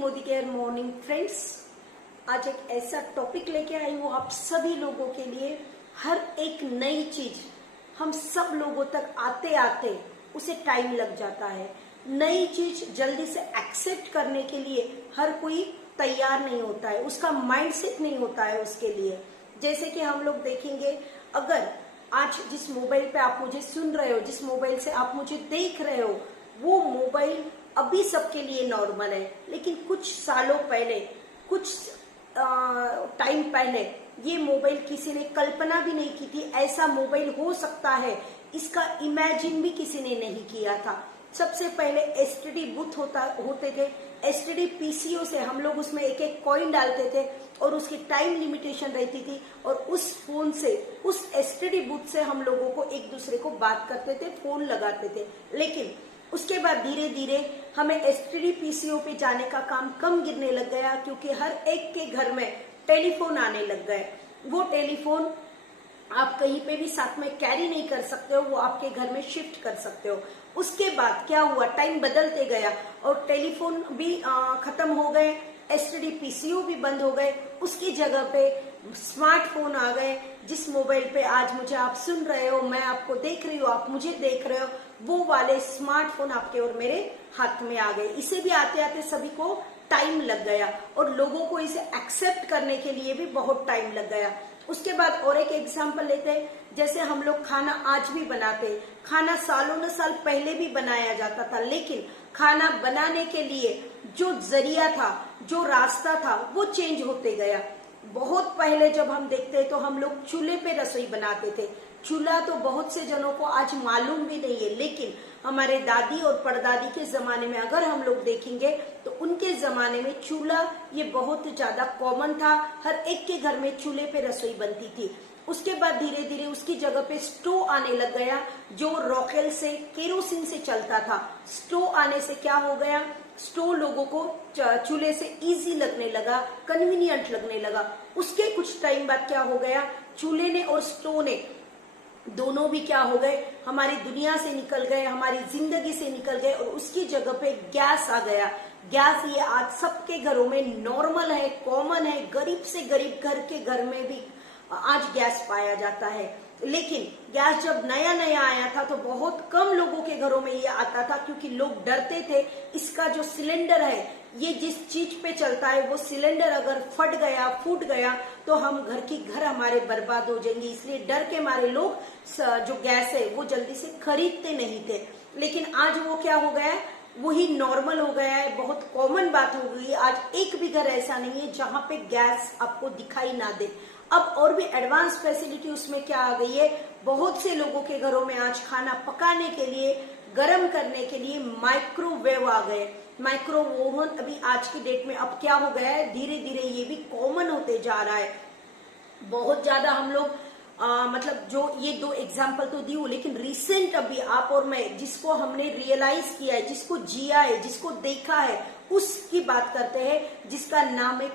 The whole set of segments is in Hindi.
Modi care morning friends. आज एक ऐसा टॉपिक लेके आई हूँ आप सभी लोगों के लिए। हर एक नई चीज हम सब लोगों तक आते आते उसे टाइम लग जाता है। नई चीज जल्दी से एक्सेप्ट करने के लिए हर कोई तैयार नहीं होता है, उसका माइंडसेट नहीं होता है उसके लिए। जैसे कि हम लोग देखेंगे, अगर आज जिस मोबाइल पे आप मुझे सुन रहे हो, जिस मोबाइल से आप मुझे देख रहे हो, वो मोबाइल अभी सबके लिए नॉर्मल है, लेकिन कुछ सालों पहले, कुछ टाइम पहले ये मोबाइल किसी ने कल्पना भी नहीं की थी ऐसा मोबाइल हो सकता है। इसका इमेजिन भी किसी ने नहीं किया था। सबसे पहले एसटीडी बूथ होते थे। एसटीडी पीसीओ से हम लोग उसमें एक एक कॉइन डालते थे और उसकी टाइम लिमिटेशन रहती थी, और उस फोन से, उस एसटीडी बूथ से हम लोगों को एक दूसरे को बात करते थे, फोन लगाते थे। लेकिन उसके बाद धीरे धीरे हमें एसटीडी पीसीओ पे जाने का काम कम गिरने लग गया, क्योंकि हर एक के घर में टेलीफोन आने लग गए। वो टेलीफोन आप कहीं पे भी साथ में कैरी नहीं कर सकते हो, वो आपके घर में शिफ्ट कर सकते हो। उसके बाद क्या हुआ, टाइम बदलते गया और टेलीफोन भी खत्म हो गए, एसटीडी पीसीओ भी बंद हो गए। उसकी जगह पे स्मार्टफोन आ गए। जिस मोबाइल पे आज मुझे आप सुन रहे हो, मैं आपको देख रही हूँ, आप मुझे देख रहे हो, वो वाले स्मार्टफोन आपके और मेरे हाथ में आ गए। इसे भी आते आते सभी को टाइम लग गया और लोगों को इसे एक्सेप्ट करने के लिए भी बहुत टाइम लग गया। उसके बाद और एक एग्जांपल लेते हैं, जैसे हम लोग खाना आज भी बनाते हैं। खाना सालों न साल पहले भी बनाया जाता था, लेकिन खाना बनाने के लिए जो जरिया था, जो रास्ता था, वो चेंज होते गया। बहुत पहले जब हम देखते हैं तो हम लोग चूल्हे पे रसोई बनाते थे। चूल्हा तो बहुत से जनों को आज मालूम भी नहीं है, लेकिन हमारे दादी और परदादी के जमाने में अगर हम लोग देखेंगे तो उनके जमाने में चूल्हा ये बहुत ज्यादा कॉमन था। हर एक के घर में चूल्हे पे रसोई बनती थी। उसके बाद धीरे धीरे उसकी जगह पे स्टोव आने लग गया, जो रॉकेल से, केरोसिन से चलता था। स्टोव आने से क्या हो गया, स्टोव लोगों को चूल्हे से इजी लगने लगा, कन्वीनियंट लगने लगा। उसके कुछ टाइम बाद क्या हो गया, चूल्हे ने और स्टोव ने दोनों भी क्या हो गए, हमारी दुनिया से निकल गए, हमारी जिंदगी से निकल गए, और उसकी जगह पे गैस आ गया। गैस ये आज सबके घरों में नॉर्मल है, कॉमन है। गरीब से गरीब घर के घर में भी आज गैस पाया जाता है। लेकिन गैस जब नया नया आया था तो बहुत कम लोगों के घरों में ये आता था, क्योंकि लोग डरते थे इसका जो सिलेंडर है, ये जिस चीज पे चलता है, वो सिलेंडर अगर फट गया, फूट गया तो हम घर हमारे बर्बाद हो जाएंगे। इसलिए डर के मारे लोग जो गैस है वो जल्दी से खरीदते नहीं थे। लेकिन आज वो क्या हो गया है, वही नॉर्मल हो गया है, बहुत कॉमन बात हो गई। आज एक भी घर ऐसा नहीं है जहां पे गैस आपको दिखाई ना दे। अब और भी एडवांस फैसिलिटी उसमें क्या आ गई है, बहुत से लोगों के घरों में आज खाना पकाने के लिए, गर्म करने के लिए माइक्रोवेव आ गए। माइक्रो ओवन अभी आज की डेट में अब क्या हो गया है, धीरे धीरे ये भी कॉमन होते जा रहा है। बहुत ज्यादा हम लोग मतलब जो ये दो एग्जाम्पल तो दी हूँ, लेकिन रिसेंट अभी आप और मैं जिसको हमने रियलाइज किया है, जिसको जिया है, जिसको देखा है, उसकी बात करते हैं, जिसका नाम है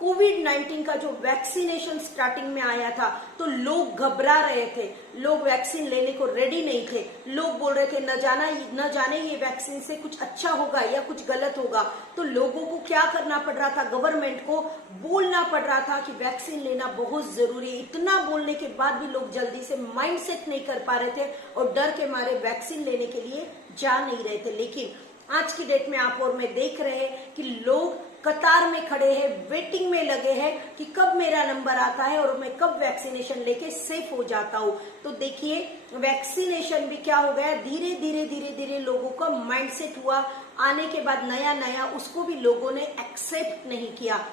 कोविड-19 का जो वैक्सीनेशन स्टार्टिंग में आया था तो लोग घबरा रहे थे, लोग वैक्सीन लेने को रेडी नहीं थे। लोग बोल रहे थे न जाने ये वैक्सीन से कुछ अच्छा होगा या कुछ गलत होगा। तो लोगों को क्या करना पड़ रहा था, गवर्नमेंट को बोलना पड़ रहा था कि वैक्सीन लेना बहुत जरूरी है। इतना बोलने के बाद भी लोग जल्दी से माइंडसेट नहीं कर पा रहे थे और डर के मारे वैक्सीन लेने के लिए जा नहीं रहे थे। लेकिन आज की डेट में आप और मैं देख रहे हैं कि लोग कतार में खड़े हैं, वेटिंग में लगे हैं कि कब मेरा नंबर आता है और मैं कब वैक्सीनेशन लेके सेफ हो जाता हूँ। तो देखिए, वैक्सीनेशन भी क्या हो गया, धीरे धीरे लोगों का माइंडसेट हुआ। आने के बाद नया नया उसको भी लोगों ने एक्सेप्ट नहीं किया।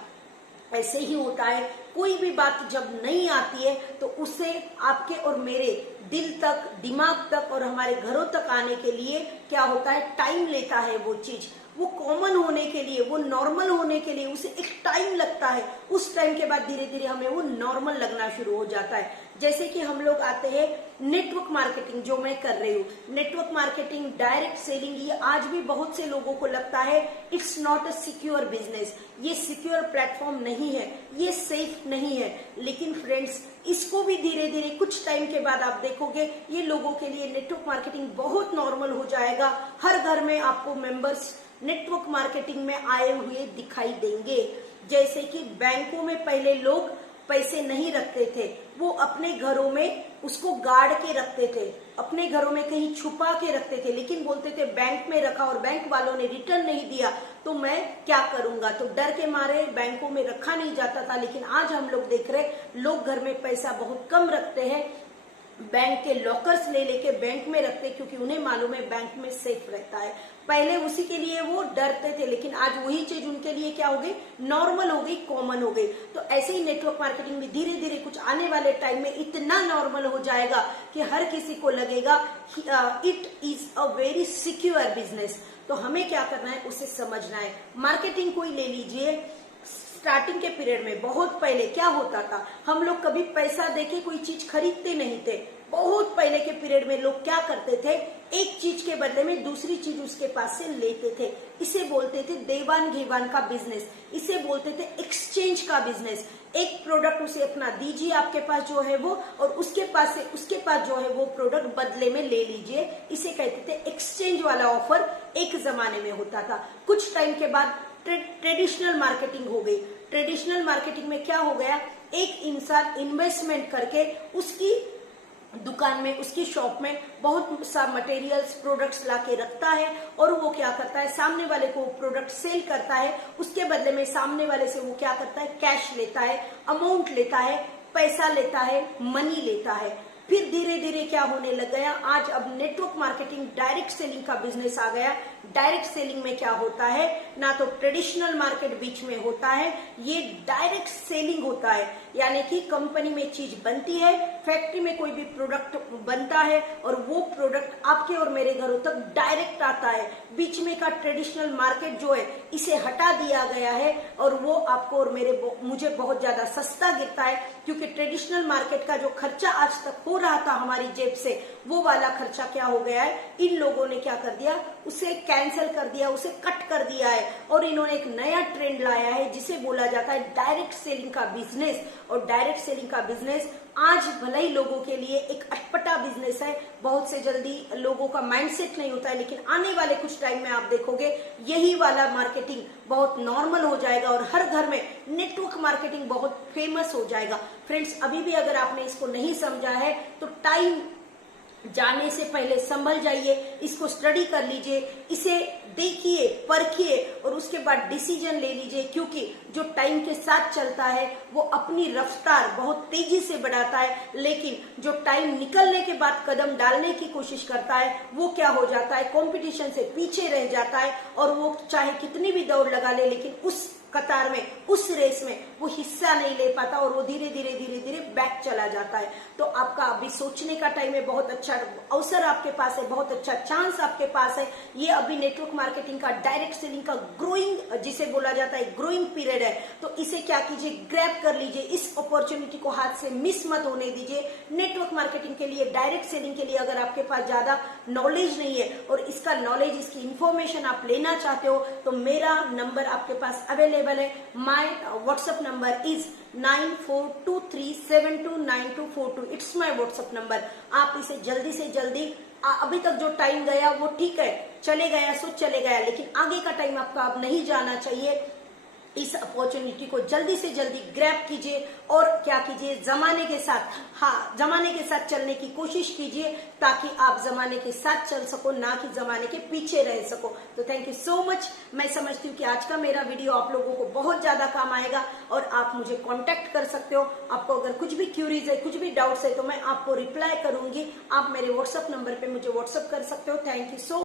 ऐसे ही होता है, कोई भी बात जब नहीं आती है तो उसे आपके और मेरे दिल तक, दिमाग तक और हमारे घरों तक आने के लिए क्या होता है, टाइम लेता है। वो चीज, वो कॉमन होने के लिए, वो नॉर्मल होने के लिए उसे एक टाइम लगता है। उस टाइम के बाद धीरे धीरे हमें वो नॉर्मल लगना शुरू हो जाता है। जैसे कि हम लोग आते हैं नेटवर्क मार्केटिंग, जो मैं कर रही हूँ, नेटवर्क मार्केटिंग, डायरेक्ट सेलिंग, ये आज भी बहुत से लोगों को लगता है it's not a secure business, ये सिक्योर प्लेटफॉर्म नहीं है, ये सेफ नहीं है। लेकिन फ्रेंड्स, इसको भी धीरे धीरे कुछ टाइम के बाद आप देखोगे ये लोगों के लिए नेटवर्क मार्केटिंग बहुत नॉर्मल हो जाएगा। हर घर में आपको मेंबर्स नेटवर्क मार्केटिंग में आए हुए दिखाई देंगे। जैसे कि बैंकों में पहले लोग पैसे नहीं रखते थे, वो अपने घरों में उसको गाड़ के रखते थे, अपने घरों में कहीं छुपा के रखते थे, लेकिन बोलते थे बैंक में रखा और बैंक वालों ने रिटर्न नहीं दिया तो मैं क्या करूंगा, तो डर के मारे बैंकों में रखा नहीं जाता था। लेकिन आज हम लोग देख रहे लोग घर में पैसा बहुत कम रखते हैं, बैंक के लॉकर्स ले लेके बैंक में रखते, क्योंकि उन्हें मालूम है बैंक में सेफ रहता है। पहले उसी के लिए वो डरते थे, लेकिन आज वही चीज उनके लिए क्या हो गई, नॉर्मल हो गई, कॉमन हो गई। तो ऐसे ही नेटवर्क मार्केटिंग में धीरे धीरे कुछ आने वाले टाइम में इतना नॉर्मल हो जाएगा कि हर किसी को लगेगा it is a very secure business. तो हमें क्या करना है, उसे समझना है। मार्केटिंग कोई ले लीजिए, स्टार्टिंग के पीरियड में बहुत पहले क्या होता था, हम लोग कभी पैसा देके कोई चीज खरीदते नहीं थे। बहुत पहले के पीरियड में लोग क्या करते थे, एक चीज के बदले में दूसरी चीज उसके पास से लेते थे। इसे बोलते थे देवान घेवान का बिजनेस, इसे बोलते थे एक्सचेंज का बिजनेस। एक प्रोडक्ट उसे अपना दीजिए, आपके पास जो है वो, और उसके पास से उसके पास जो है वो प्रोडक्ट बदले में ले लीजिए। इसे कहते थे एक्सचेंज वाला ऑफर एक जमाने में होता था। कुछ टाइम के बाद ट्रेडिशनल मार्केटिंग हो गई। ट्रेडिशनल मार्केटिंग में क्या हो गया, एक इंसान इन्वेस्टमेंट करके उसकी दुकान में, उसकी शॉप में बहुत सा मटेरियल्स, प्रोडक्ट्स लाके रखता है और वो क्या करता है, सामने वाले को प्रोडक्ट सेल करता है। उसके बदले में सामने वाले से वो क्या करता है, कैश लेता है, अमाउंट लेता है, पैसा लेता है, मनी लेता है। फिर धीरे धीरे क्या होने लग गया, आज अब नेटवर्क मार्केटिंग डायरेक्ट सेलिंग का बिजनेस आ गया। डायरेक्ट सेलिंग में क्या होता है, ना तो ट्रेडिशनल मार्केट बीच में होता है, ये डायरेक्ट सेलिंग होता है। यानी कि कंपनी में चीज बनती है, फैक्ट्री में कोई भी प्रोडक्ट बनता है और वो प्रोडक्ट आपके और मेरे घरों तक डायरेक्ट आता है। बीच में का ट्रेडिशनल मार्केट जो है, इसे हटा दिया गया है और वो आपको और मुझे बहुत ज्यादा सस्ता गिरता है, क्योंकि ट्रेडिशनल मार्केट का जो खर्चा आज तक हो रहा था हमारी जेब से, वो वाला खर्चा क्या हो गया है, इन लोगों ने क्या कर दिया, उसे कैंसिल कर दिया, उसे कट कर दिया है। और इन्होंने एक नया ट्रेंड लाया है जिसे बोला जाता है डायरेक्ट सेलिंग का बिजनेस। और डायरेक्ट सेलिंग का बिजनेस आज भले ही लोगों के लिए एक अटपटा बिजनेस है, बहुत से जल्दी लोगों का माइंडसेट नहीं होता है, लेकिन आने वाले कुछ टाइम में आप देखोगे यही वाला मार्केटिंग बहुत नॉर्मल हो जाएगा और हर घर में नेटवर्क मार्केटिंग बहुत फेमस हो जाएगा। फ्रेंड्स, अभी भी अगर आपने इसको नहीं समझा है तो टाइम जाने से पहले संभल जाइए, इसको स्टडी कर लीजिए, इसे देखिए, परखिए और उसके बाद डिसीजन ले लीजिए। क्योंकि जो टाइम के साथ चलता है वो अपनी रफ्तार बहुत तेजी से बढ़ाता है, लेकिन जो टाइम निकलने के बाद कदम डालने की कोशिश करता है वो क्या हो जाता है, कंपटीशन से पीछे रह जाता है और वो चाहे कितनी भी दौड़ लगा ले, लेकिन उस कतार में, उस रेस में वो हिस्सा नहीं ले पाता और वो धीरे धीरे बैक चला जाता है। तो आपका अभी सोचने का टाइम है, बहुत अच्छा अवसर आपके पास है, बहुत अच्छा चांस आपके पास है। ये अभी नेटवर्क मार्केटिंग का, डायरेक्ट सेलिंग का ग्रोइंग, जिसे बोला जाता है ग्रोइंग पीरियड है। तो इसे क्या कीजिए, ग्रैब कर लीजिए, इस अपॉर्चुनिटी को हाथ से मिस मत होने दीजिए। नेटवर्क मार्केटिंग के लिए, डायरेक्ट सेलिंग के लिए अगर आपके पास ज्यादा नॉलेज नहीं है और इसका नॉलेज, इसकी इंफॉर्मेशन आप लेना चाहते हो तो मेरा नंबर आपके पास अवेलेबल है। My WhatsApp number is 9423729242। It's my WhatsApp number. आप इसे जल्दी से जल्दी, अभी तक जो टाइम गया वो ठीक है, चले गया सो चले गया, लेकिन आगे का टाइम आपका अब नहीं जाना चाहिए। इस अपॉर्चुनिटी को जल्दी से जल्दी ग्रैब कीजिए और क्या कीजिए, जमाने के साथ, जमाने के साथ चलने की कोशिश कीजिए ताकि आप जमाने के साथ चल सको, ना कि जमाने के पीछे रह सको। तो थैंक यू सो मच। मैं समझती हूँ कि आज का मेरा वीडियो आप लोगों को बहुत ज्यादा काम आएगा और आप मुझे कांटेक्ट कर सकते हो। आपको अगर कुछ भी क्यूरीज है, कुछ भी डाउट्स है तो मैं आपको रिप्लाई करूंगी। आप मेरे व्हाट्सएप नंबर पे मुझे व्हाट्सएप कर सकते हो। Thank you so